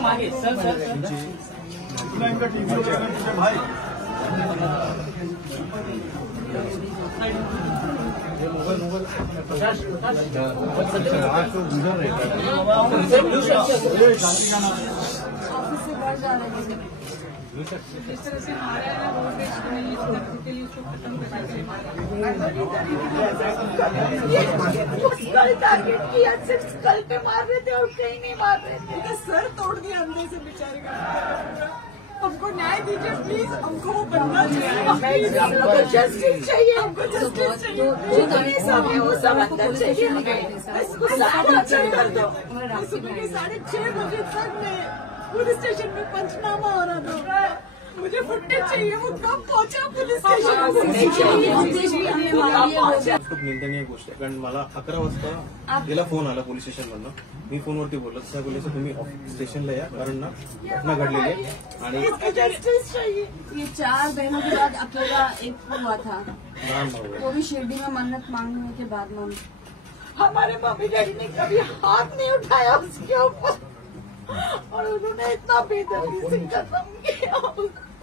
मागे sir sir भाई जिस तरह से मारा है वो के लिए उसको खत्म टारगेट किया, सिर्फ स्कल पे मार रहे थे और कहीं नहीं मार रहे थे। सर तोड़ दिया अंदर से बेचारे का। हमको न्याय दीजिए प्लीज, हमको वो बनना चाहिए, हमको जस्टिस चाहिए, हमको जस्टिस चाहिए, वो सब अंदर चाहिए। इसको 6:30 कर दो। सुबह के 6:30 बजे तक मैं पुलिस स्टेशन में पंचनामा हो रहा था। मुझे फुटेज चाहिए, वो कब पहुंचा पुलिस स्टेशन? खूप निंदनीय गोष्ट आहे, कारण मला 11 वाजता गेला फोन आला पोलीस स्टेशनमधनं. मी फोनवरती बोललो, साहेब बोलले तुम्ही स्टेशनला या, कारण ना घटना घडलेली आहे आणि जस्टिस चाहिए। ये 4 बहनों के बाद अकेला एक हुआ था, लहान भाऊ वो भी शिरडी में मन्नत मांगने के बाद में हमारे मम्मी डैडी ने कभी हाथ नहीं उठाया उसके ऊपर, और उन्होंने इतना बेदर्दी से कदम किया।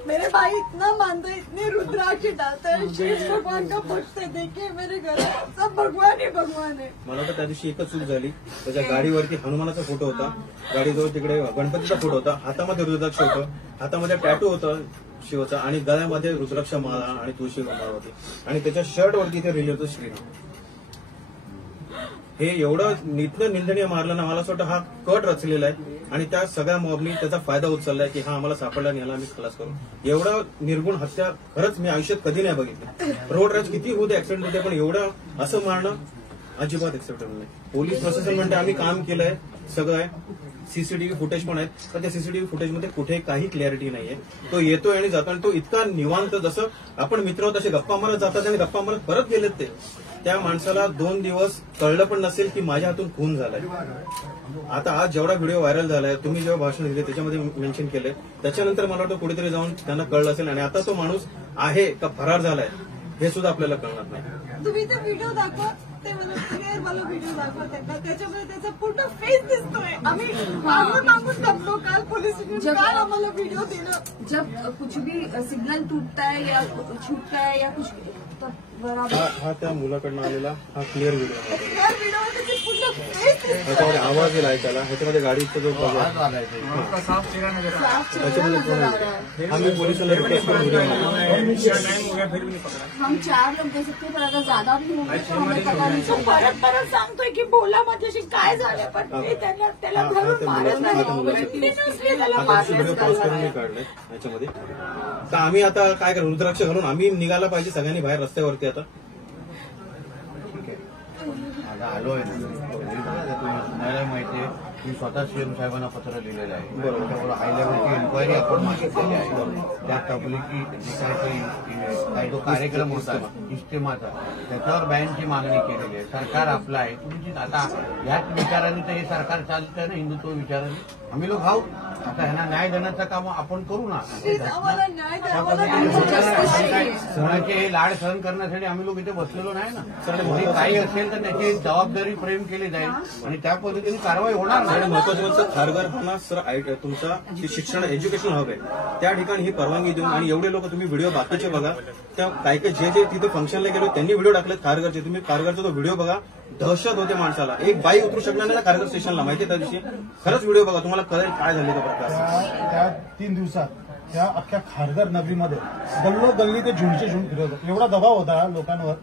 मेरे भाई इतना मानते, इतने रुद्राक्ष डालते हैं, शेष भगवान का भक्त देखे मेरे घर सब भगवान ही भगवान है। मला वाटतं त्या दिवशी एकच चूक झाली, त्याच्या गाडीवरती हनुमानाचा फोटो होता, गाडीजवळ तिकडे गणपतीचा फोटो होता, हातामध्ये रुद्राक्ष होतं, हातामध्ये टॅटू होतं शिवचा आणि गळ्यामध्ये रुद्राक्ष माळा आणि तुळशी माळा होती आणि त्याच्या शर्टवरती ते लिहिलं होतं श्रीराम. हे एवढं इतकं निंदनीय मारलं ना, मला असं वाटतं हा कट रचलेला आहे आणि त्या सगळ्या मॉबनी त्याचा फायदा उचललाय की हा आम्हाला सापडला आणि याला आम्ही खलास करू. एवढा निर्गुण हत्या खरंच मी आयुष्यात कधी नाही बघितली. रोड रॅश किती होते, ऍक्सिडेंट होते, पण एवढं असं मारणं अजिबात एक्सेप्टेबल नाही. पोलीस प्रशासन म्हणते आम्ही काम केलंय, सगळं आहे, सीसीटीव्ही फुटेज पण आहेत, पण त्या सीसीटीव्ही फुटेजमध्ये कुठे काही क्लॅरिटी नाहीये. तो येतोय आणि जातो आणि तो इतका निवांत, जसं आपण मित्र आहोत तसे गप्पा मारत जातात आणि गप्पा मारत परत गेलेत ते. त्या माणसाला 2 दिवस कळलं पण नसेल की माझ्या हातून खून झालाय. आता आज जेवढा व्हिडिओ व्हायरल झालाय, तुम्ही जेव्हा भाषण दिले त्याच्यामध्ये मेन्शन केलंय, त्याच्यानंतर मला वाटतं कुठेतरी जाऊन त्यांना कळलं असेल आणि आता तो माणूस आहे का फरार झालाय हे सुद्धा आपल्याला कळणार नाही. तुम्ही ते व्हिडिओ दाखवा, ते मला व्हिडिओ दाखवा त्यांना, त्याच्यामध्ये त्याचा पूर्ण फेस दिसतोय. आम्ही मागून दमलो काल पोलीस स्टेशन, काल आम्हाला व्हिडिओ दिलं. जब कुछ भी सिग्नल टूटता है या छूटता है या कुछ तो बराबर हा त्या मुलाकडनं आलेला हा क्लिअर व्हिडिओ आहे. पूर्ण फेस ह्याच्यामध्ये आवाज येईल ऐकायला, ह्याच्यामध्ये गाडीचा जो साफ चेहरा नजर आ रहा है। आम्ही पोलिसांना रिक्वेस्ट करून व्हिडिओ हम 4 लोग दे सकते हैं, पर अगर ज्यादा भी होंगे तो हमें पता नहीं तो परत सांगतोय की बोला माझ्याशी काय झालं, पण मी त्याला धरून मारत नाही, त्याला व्हिडिओ पॉज करून मी काढले ह्याच्यामध्ये. तर आम्ही आता काय करू, रुद्राक्ष घालून आम्ही निघायला पाहिजे सगळ्यांनी बाहेर रस्त्यावरती. आता आलोय ना, तुम्हाला माहितीये मी स्वतः सीएम साहेबांना पत्र लिहिलेलं आहे. त्याच्यावर हाय लेवलची इन्क्वायरी आपण मागितलेली आहे. त्या तबलिकी काही जो कार्यक्रम होता इस्तेमाचा, त्याच्यावर बॅनची मागणी केलेली आहे. सरकार आपलं आहे. तुमची आता याच विचाराने तर हे सरकार चालतं ना, हिंदुत्व विचाराने. आम्ही लोक आहोत. आता ह्यांना न्याय देण्याचं काम आपण करू ना. कोणाचे हे लाड सहन करण्यासाठी आम्ही लोक इथे बसलेलो नाही ना. काही असेल तर त्याची जबाबदारी फ्रेम केली जाईल आणि त्या पद्धतीने कारवाई होणार. महत्वाचं खारघर हा सर तुमचा शिक्षण एज्युकेशन हब आहे, त्या ठिकाणी ही परवानगी देऊन आणि एवढे लोक तुम्ही व्हिडिओ बाकीचे बघा, त्या काय जे तिथे फंक्शनला गेलो त्यांनी व्हिडिओ टाकले खारघरचे. तुम्ही खारघरचा तो व्हिडिओ बघा, दहशत होते माणसाला. एक बाई उतरू शकणार नाही खारघर स्टेशनला, माहिती त्या दिवशी. खरंच व्हिडिओ बघा, तुम्हाला कळेल काय झाले तो प्रकार. त्या 3 दिवसात त्या अख्ख्या खारघर नगरीमध्ये गल्लोगल्ली ते झुंडचे झुंड फिरवत. एवढा दबाव होता लोकांवर.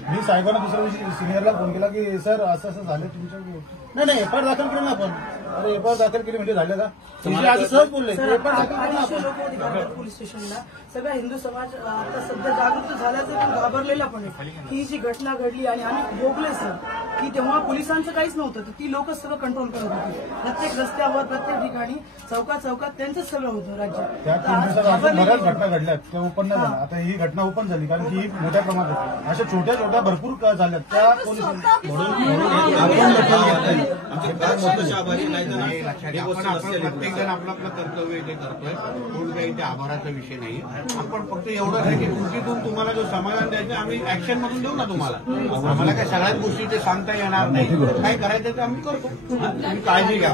मी साहेबांना दुसऱ्या दिवशी सिनियरला फोन केला की सर असं असं झालं तुमच्या. नाही एफआयआर दाखल केली ना आपण. अरे एफआयआर दाखल केली म्हणजे झालं का? आज सहज बोलले एफआयआर दाखल केली आपण पोलीस स्टेशनला. सगळा हिंदू समाज आता सध्या जागृत झाल्याचं पण घाबरलेला पण आहे. ही जी घटना घडली आणि आम्ही भोगले सर, की तेव्हा पोलिसांचं काहीच नव्हतं, तर ती लोकच सगळं कंट्रोल करत होती. प्रत्येक रस्त्यावर, प्रत्येक ठिकाणी, चौकात त्यांचंच सगळं होतं राज्य. त्या 3 दिवसात अजून बऱ्याच घटना घडल्यात, त्या ओपन नाही झाल्या. आता ही घटना ओपन झाली कारण की ही मोठ्या प्रमाणात अशा छोट्या भरपूर झाल्यात त्या पोलीस हे लक्षात घ्या. प्रत्येक जण आपलं आपलं कर्तव्य जे करतोय, कोण काही इथे आभाराचा विषय नाही. आपण फक्त एवढं आहे की कृतीतून तुम्हाला जो समाधान द्यायचं आम्ही ऍक्शन मधून देऊ ना तुम्हाला. आम्हाला काही सगळ्याच गोष्टी ते सांगता येणार नाही, काय करायचं ते आम्ही करतो. तुम्ही काळजी घ्या.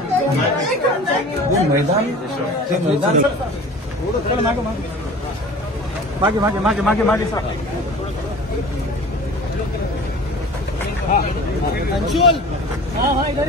मागे सर. अंशुल हाँ इधर